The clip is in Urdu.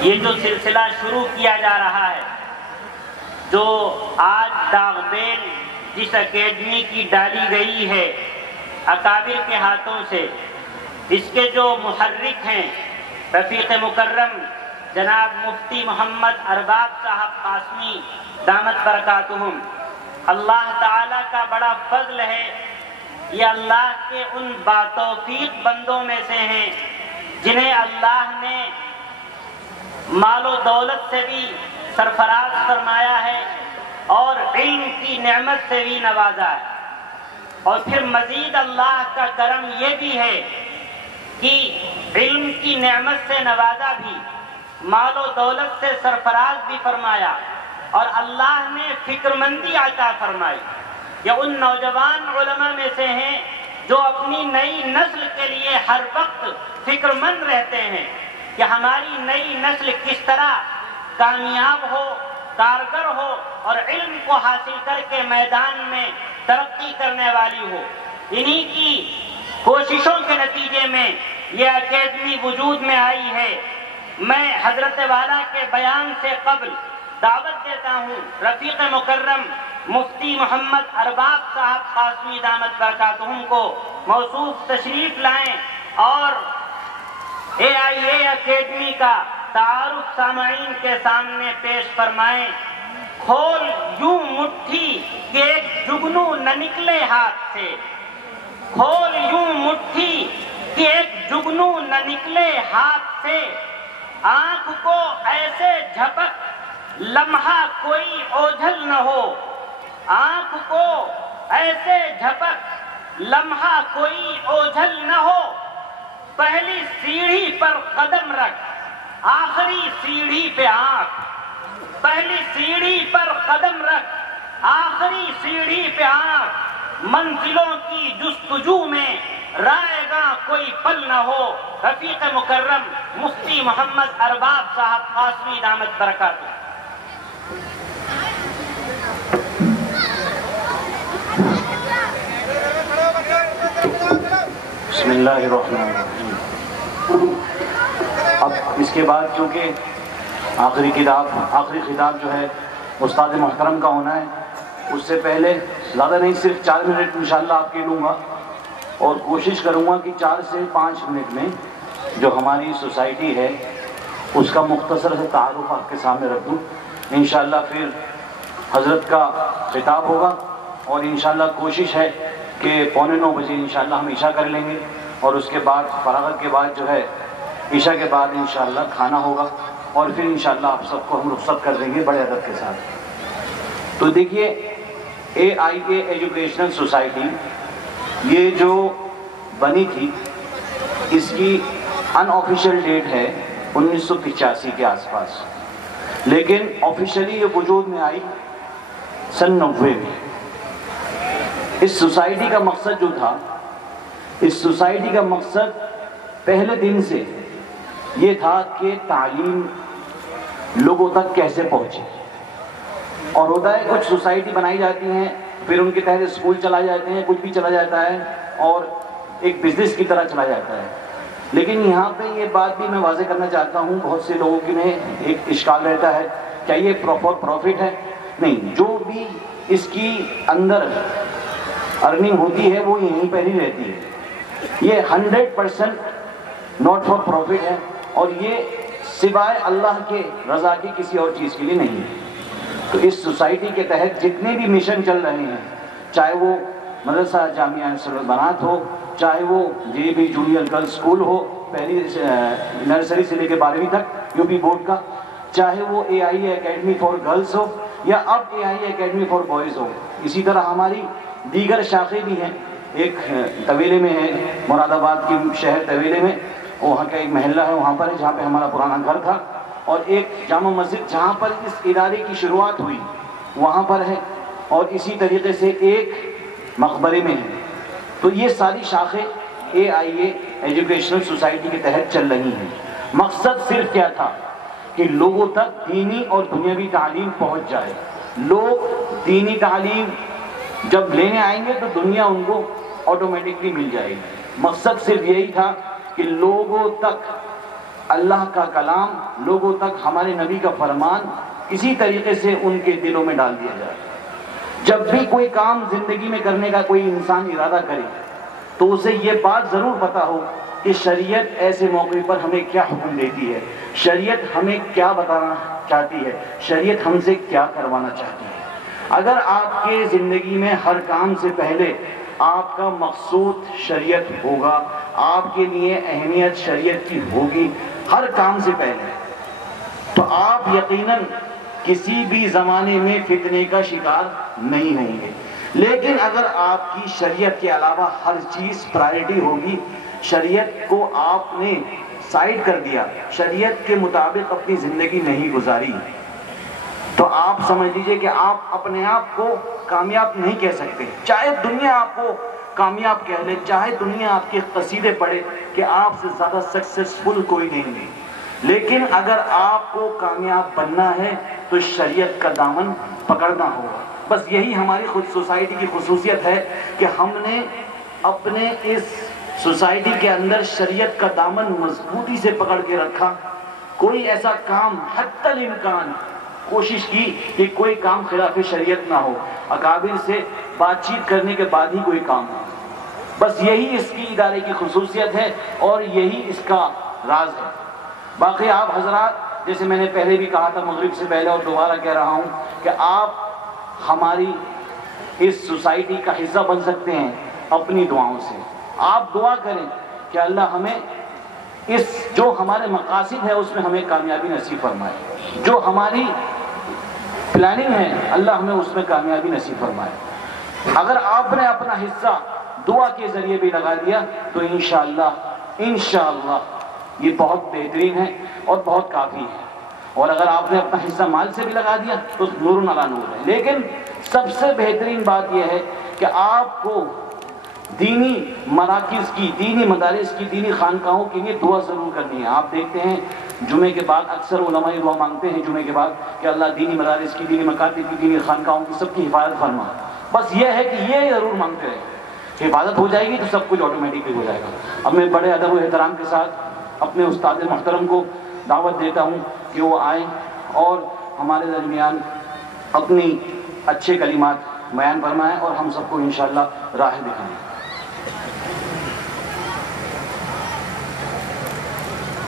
یہ جو سلسلہ شروع کیا جا رہا ہے، جو آج داغ بیل جس اکیڈمی کی ڈالی گئی ہے اکابر کے ہاتھوں سے، اس کے جو محرک ہیں رفیق مکرم جناب مفتی محمد ارباب صاحب قاسمی دامت برکاتہم، اللہ تعالیٰ کا بڑا فضل ہے، یہ اللہ کے ان باتوفیق بندوں میں سے ہیں جنہیں اللہ نے مال و دولت سے بھی سرفراز فرمایا ہے اور علم کی نعمت سے بھی نوازا ہے۔ اور پھر مزید اللہ کا کرم یہ بھی ہے کہ علم کی نعمت سے نوازا بھی، مال و دولت سے سرفراز بھی فرمایا، اور اللہ نے فکر مندی عطا فرمائی۔ یہ ان نوجوان علماء میں سے ہیں جو اپنی نئی نسل کے لیے ہر وقت فکر مند رہتے ہیں کہ ہماری نئی نسل کس طرح کامیاب ہو، کارگر ہو اور علم کو حاصل کر کے میدان میں ترقی کرنے والی ہو۔ انہی کی کوششوں کے نتیجے میں یہ اکیڈمی وجود میں آئی ہے۔ میں حضرت والا کے بیان سے قبل دعوت دیتا ہوں رفیق مکرم مفتی محمد ارباب صاحب قاسمی دامت برکاتہم کو موصوف تشریف لائیں اور AIA اکیڈمی کا تعارف سامعین کے سامنے پیش فرمائیں۔ کھول یوں مٹھی کہ ایک جگنو نہ نکلے ہاتھ سے، کھول یوں مٹھی کہ ایک جگنو نہ نکلے ہاتھ سے، آنکھ کو ایسے جھپک لمحہ کوئی اوجھل نہ ہو، آنکھ کو ایسے جھپک لمحہ کوئی اوجھل نہ ہو، پہلی سیڑھی پر قدم رکھ آخری سیڑھی پہ آنکھ، پہلی سیڑھی پر قدم رکھ آخری سیڑھی پہ آنکھ، منزلوں کی جستجو میں رائے گاہ کوئی پل نہ ہو۔ رفیق مکرم مفتی محمد ارباب صاحب قاسمی دامت برکاتہ۔ بسم اللہ الرحمن الرحیم۔ اب اس کے بعد چونکہ آخری خطاب جو ہے استاد محترم کا ہونا ہے، اس سے پہلے زیادہ نہیں، صرف 4 منٹ انشاءاللہ آپ کے لوں گا، اور کوشش کروں گا کہ 4 سے 5 منٹ میں جو ہماری سوسائٹی ہے اس کا مختصر سے تعارف آپ کے سامنے رکھ دوں۔ انشاءاللہ پھر حضرت کا خطاب ہوگا، اور انشاءاللہ کوشش ہے کہ 8:45 بجے انشاءاللہ ہم عشاء کر لیں گے، اور اس کے بعد فراغت کے بعد جو ہے عشاء کے بعد انشاءاللہ کھانا ہوگا، اور پھر انشاءاللہ آپ سب کو ہم رخصت کر دیں گے بڑے ادب کے ساتھ۔ تو دیکھیے AIA ایجوکیشنل سوسائٹی یہ جو بنی تھی، اس کی ان آفیشیل ڈیٹ ہے 1985 کے آس پاس، لیکن آفیشلی یہ وجود میں آئی سن 90 میں۔ اس سوسائٹی کا مقصد جو تھا، اس سوسائٹی کا مقصد پہلے دن سے یہ تھا کہ تعلیم لوگوں تک کیسے پہنچے۔ اور ہوتا ہے کچھ سوسائٹی بنائی جاتی ہیں، پھر ان کے تحت اسکول چلائے جاتے ہیں، کچھ بھی چلا جاتا ہے اور ایک بزنس کی طرح چلا جاتا ہے۔ لیکن یہاں پہ یہ بات بھی میں واضح کرنا چاہتا ہوں، بہت سے لوگوں کے میں ایک اشکال رہتا ہے، کیا یہ پروفٹ ہے؟ نہیں، جو بھی اس کی اندر ارننگ ہوتی ہے وہ یہیں پر ہی رہتی ہے۔ یہ 100% ناٹ فار پروفٹ ہے، اور یہ سوائے اللہ کے رضا کی کسی اور چیز کے لیے نہیں ہے۔ تو اس سوسائٹی کے تحت جتنے بھی مشن چل رہے ہیں، چاہے وہ مدرسہ جامعہ نصرت البنات ہو، چاہے وہ JB جونیئر گرلز اسکول ہو، پہلی نرسری سے لے کے 12ویں تک UP بورڈ کا، چاہے وہ AIA academy for girls who, یا اب AIA academy for boys who, اسی طرح ہماری دیگر شاخیں بھی ہیں۔ ایک طویلے میں ہے، مراد آباد کی شہر طویلے میں، وہاں کا ایک محلہ ہے، وہاں پر ہے جہاں پہ ہمارا پرانا گھر تھا، اور ایک جامع مسجد جہاں پر اس ادارے کی شروعات ہوئی وہاں پر ہے، اور اسی طریقے سے ایک مقبرے میں ہے۔ تو یہ ساری شاخیں AIA ایجوکیشنل سوسائٹی کے تحت چل رہی ہیں۔ مقصد صرف کیا تھا کہ لوگوں تک دینی اور دنیاوی تعلیم پہنچ جائے۔ لوگ دینی تعلیم جب لینے آئیں گے تو دنیا ان کو آٹومیٹکلی مل جائے گی۔ مقصد صرف یہی تھا کہ لوگوں تک اللہ کا کلام لوگوں تک ہمارے نبی کا فرمان کسی طریقے سے ان کے دلوں میں ڈال دیا جائے۔ جب بھی کوئی کام زندگی میں کرنے کا کوئی انسان ارادہ کرے تو اسے یہ بات ضرور پتا ہو کہ شریعت ایسے موقع پر ہمیں کیا حکم دیتی ہے، شریعت ہمیں کیا بتانا چاہتی ہے، شریعت ہم سے کیا کروانا چاہتی ہے۔ اگر آپ کے زندگی میں ہر کام سے پہلے آپ کا مقصود شریعت ہوگا، آپ کے لیے اہمیت شریعت کی ہوگی ہر کام سے پہلے، تو آپ یقیناً کسی بھی زمانے میں فتنے کا شکار نہیں ہوں گے۔ لیکن اگر آپ کی شریعت کے علاوہ ہر چیز پرائرٹی ہوگی، شریعت کو آپ نے سائیڈ کر دیا، شریعت کے مطابق اپنی زندگی نہیں گزاری، تو آپ سمجھ لیجئے کہ آپ اپنے آپ کو کامیاب نہیں کہہ سکتے۔ چاہے دنیا آپ کو کامیاب کہہ لے، چاہے دنیا آپ کے قصیدے پڑھے کہ آپ سے زیادہ سکسیسفل کوئی نہیں ہے، لیکن اگر آپ کو کامیاب بننا ہے تو شریعت کا دامن پکڑنا ہوگا۔ بس یہی ہماری خود سوسائٹی کی خصوصیت ہے کہ ہم نے اپنے اس سوسائٹی کے اندر شریعت کا دامن مضبوطی سے پکڑ کے رکھا۔ کوئی ایسا کام حتی الامکان کوشش کی کہ کوئی کام خلاف شریعت نہ ہو، اکابر سے بات چیت کرنے کے بعد ہی کوئی کام ہو۔ بس یہی اس کی ادارے کی خصوصیت ہے اور یہی اس کا راز ہے۔ باقی آپ حضرات، جیسے میں نے پہلے بھی کہا تھا مغرب سے پہلے اور دوبارہ کہہ رہا ہوں کہ آپ ہماری اس سوسائٹی کا حصہ بن سکتے ہیں اپنی دعاؤں سے۔ آپ دعا کریں کہ اللہ ہمیں اس جو ہمارے مقاصد ہے اس میں ہمیں کامیابی نصیب فرمائے، جو ہماری پلاننگ ہے اللہ ہمیں اس میں کامیابی نصیب فرمائے۔ اگر آپ نے اپنا حصہ دعا کے ذریعے بھی لگا دیا تو انشاءاللہ یہ بہت بہترین ہے اور بہت کافی ہے، اور اگر آپ نے اپنا حصہ مال سے بھی لگا دیا تو نور علی نور ہے۔ لیکن سب سے بہترین بات یہ ہے کہ آپ کو دینی مراکز کی، دینی مدارس کی، دینی خانقاہوں کے لیے دعا ضرور کرنی ہے۔ آپ دیکھتے ہیں جمعے کے بعد اکثر علماء دعا مانگتے ہیں جمعے کے بعد کہ اللہ دینی مدارس کی، دینی مکاتب کی، دینی خانقاہوں کی سب کی حفاظت فرما۔ بس یہ ہے کہ یہ ضرور مانگتے رہے، حفاظت ہو جائے گی تو سب کچھ آٹومیٹکلی ہو جائے گا۔ اب میں بڑے ادب و احترام کے ساتھ اپنے استاد محترم کو دعوت دیتا ہوں کہ وہ آئیں اور ہمارے درمیان اپنی اچھے کلمات بیان فرمائیں اور ہم سب کو انشاءاللہ راہ دکھائیں۔